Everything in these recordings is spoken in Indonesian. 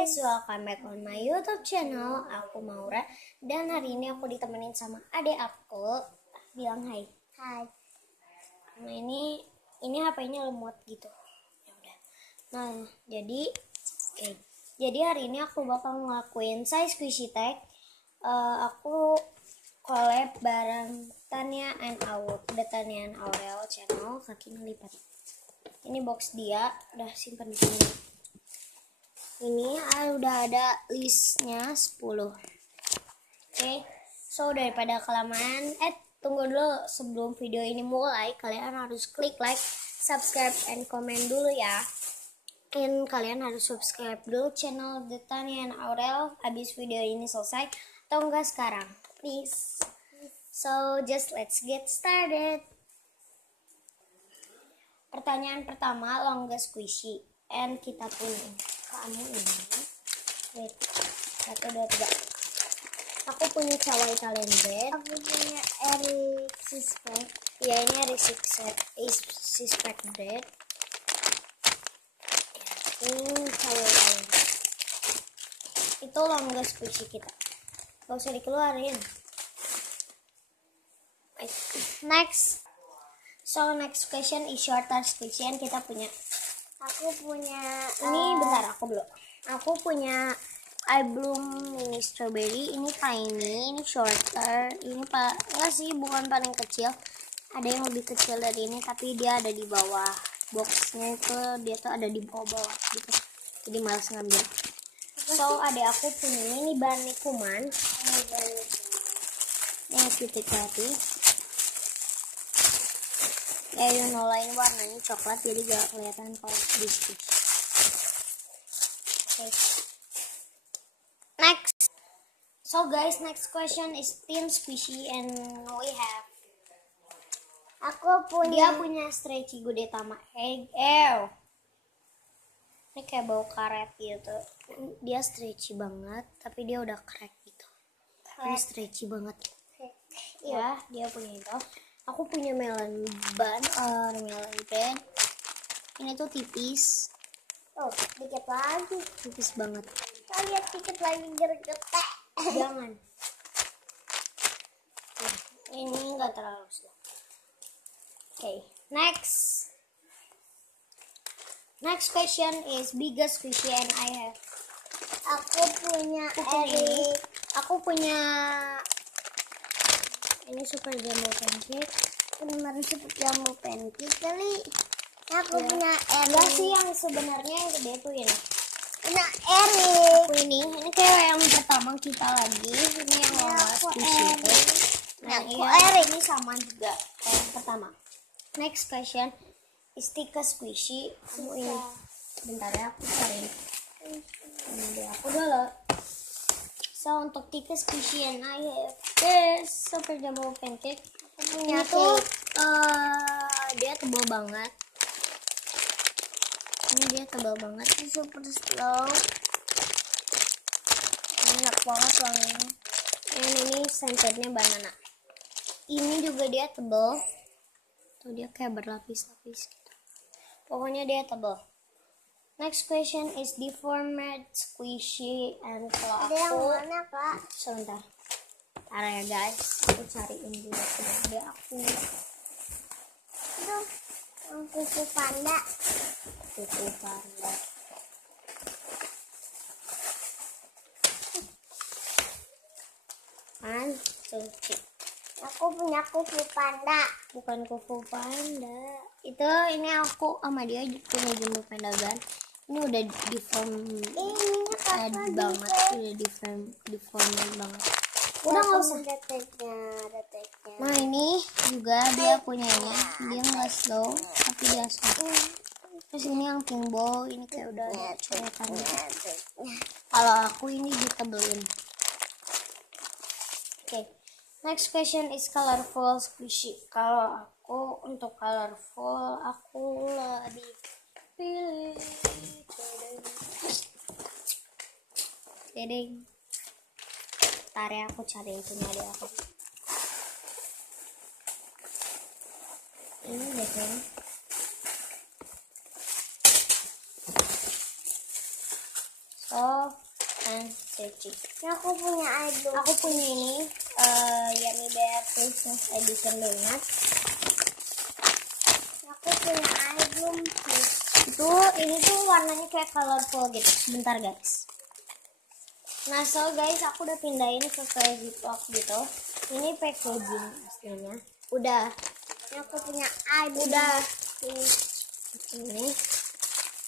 guys, welcome back on my YouTube channel. Aku Maura dan hari ini aku ditemenin sama adik aku. Bilang hai. Hai. Nah ini HP-nya lemot gitu. Ya udah. Nah, jadi hari ini aku bakal ngelakuin size squishy tag. Aku collab bareng Tania and Aurel channel, kakinya lipat. Ini box dia, udah simpan di sini. Ini udah ada listnya 10. Oke, so daripada kelamaan, tunggu dulu sebelum video ini mulai, kalian harus klik like, subscribe, and comment dulu ya. Dan kalian harus subscribe dulu channel The Tania and Aurel abis video ini selesai, atau enggak sekarang, please. So just let's get started. Pertanyaan pertama, longest squishy, and kita punya kamu ini. Wait, 1, 2, 3. Aku punya cawa Italian bread. Aku punya Eric Suspect. Ya, ini Eric Suspect bread. Ya, ini cawa Italian. Itu longest squishy kita. Gak usah dikeluarin. Next. So next question is shorter squishy, and kita punya. Aku punya Ini bentar, aku punya I Bloom mini strawberry. Ini tiny, ini shorter. Ini enggak sih, bukan paling kecil. Ada yang lebih kecil dari ini, tapi dia ada di bawah boxnya itu. Dia tuh ada di bawah gitu. Jadi malas ngambil. So adek aku punya ini Barney Kuman. Yang titik hati. You know, lain warnanya coklat, jadi gak kelihatan kalau biskuit. Okay. Next. So guys, next question is thin squishy, and we have. Dia punya stretchy Gudetama egg. Ini kayak bau karet gitu. Dia stretchy banget, tapi dia udah crack gitu. Ini stretchy banget. Ya, dia punya itu. Aku punya melon bun, melon bread. Ini tuh tipis. Oh, dikit lagi. Tipis banget. Kita lihat dikit lagi gergetek. Jangan. Nah, ini enggak terlalu slow. Okay, next. Next question is biggest squishy, and I have. Aku punya Eric. Aku punya ini super jumbo pancake. Benar super jumbo pancake kali. Aku punya Eric. Enggak sih, yang sebenarnya yang gede tuh ini. Punya Eric. Aku ini kayak yang pertama kita lagi. Ini yang longest squishy itu. Nah, Eric ini sama juga kayak yang pertama. Next question is thickest squishy. Kamu ini. Bentar ya, aku cari. Ini dia aku dulu. So untuk thickest squishy, and I have this super jumbo pancake. Ini tuh dia tebal banget. Ini dia tebal banget. Ini super slow. Enak banget wanginya. Dan ini scented-nya banana. Ini juga dia tebal. Tuh dia kayak berlapis-lapis gitu. Pokoknya dia tebal. Next question is deformed squishy, and kalau Ada yang aku mana, Kak? sebentar. Ntar ya guys, aku cariin dulu dia aku. Itu yang kuku panda. Kuku panda. Cuci. Aku punya kuku panda. Bukan kuku panda. Ini aku sama dia punya jumbo panda gan. Ini udah deform banget, udah deform banget. Udah nggak usah. Deteknya. Nah ini juga dia punya ini, dia nggak slow, tapi dia slow. Terus ini yang timbul, ini kayak udah kelihatan gitu. Kalau aku ini ditebelin. Okay. Next question is colorful squishy. Kalau aku untuk colorful, aku lebih pilih Dedeng. Ntar ya, aku cari itunya deh aku. Ini deh kayaknya. soft and stretchy. Aku punya idol. Aku punya ini Yummy Bear Christmas Edition donut. Aku punya idol. Ini tuh warnanya kayak colorful gitu. Sebentar guys. Nah so guys, aku udah pindahin ke kayak ziplock gitu. Ini packaging aslinya. Udah. Ini aku punya idol. Udah.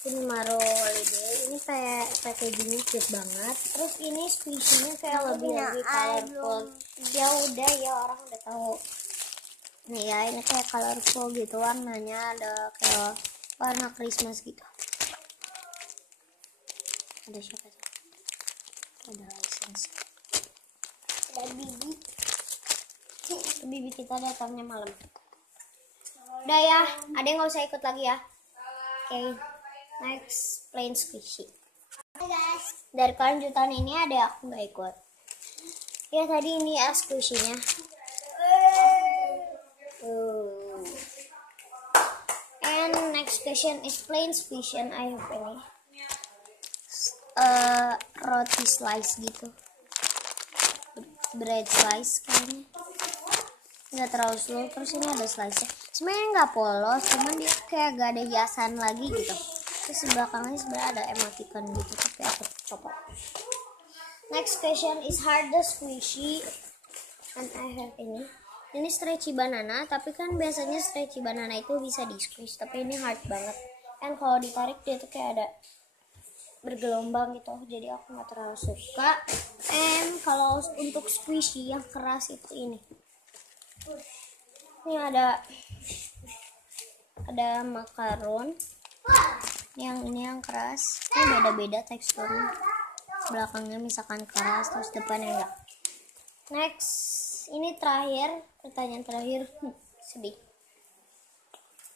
Ini Maro Holiday. Ini kayak packagingnya cute banget. Terus ini squishy-nya kayak lebih colorful. Ya udah ya, orang udah tahu. Nih ya, ini kayak colorful gitu warnanya, ada kayak warna Christmas gitu. Ada siapa tuh? Ada license. Ada bibi. Bibi kita datangnya malam. Udah ya, ada yang nggak usah ikut lagi ya. Oke, next plain squishy. Hai guys. Dari kelanjutan ini ada aku nggak ikut. Ya tadi ini ya squishy-nya. And next question is plain squishy and I hope ini roti slice gitu, bread slice kayaknya, nggak terlalu slow. Terus ini ada slice nya, sebenarnya nggak polos, cuman dia kayak gak ada hiasan lagi gitu. Terus di belakangnya sebenarnya ada emoticon gitu, tapi aku copot. Next question is hard the squishy and I have ini stretchy banana, tapi kan biasanya stretchy banana itu bisa di squeeze, tapi ini hard banget. And kalau ditarik dia tuh kayak ada bergelombang gitu, jadi aku nggak terlalu suka. And kalau untuk squishy yang keras itu ini ada makaron, ini yang keras. Ini beda-beda teksturnya, belakangnya misalkan keras, terus depannya enggak. Next, ini terakhir, pertanyaan terakhir. Sedih.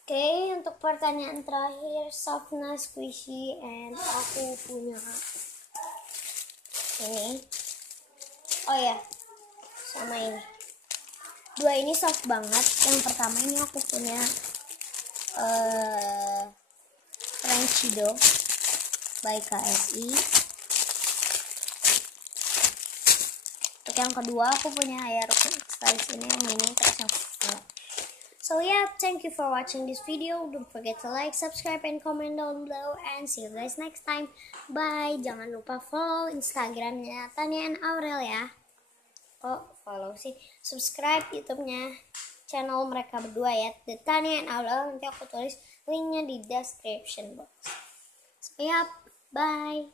Oke, untuk pertanyaan terakhir, softness squishy, and aku punya ini. Oh ya, sama ini. Dua ini soft banget. Yang pertama ini aku punya crunchy dough by KSI. Untuk yang kedua aku punya air slice ini yang ini, terus yang kedua. So yeah, thank you for watching this video. Don't forget to like, subscribe, and comment down below. And see you guys next time. Bye. Jangan lupa follow Instagramnya Tania and Aurel ya. Oh, follow sih. Subscribe YouTube-nya channel mereka berdua ya, The Tania and Aurel. Nanti aku tulis linknya di description box. So yeah, bye.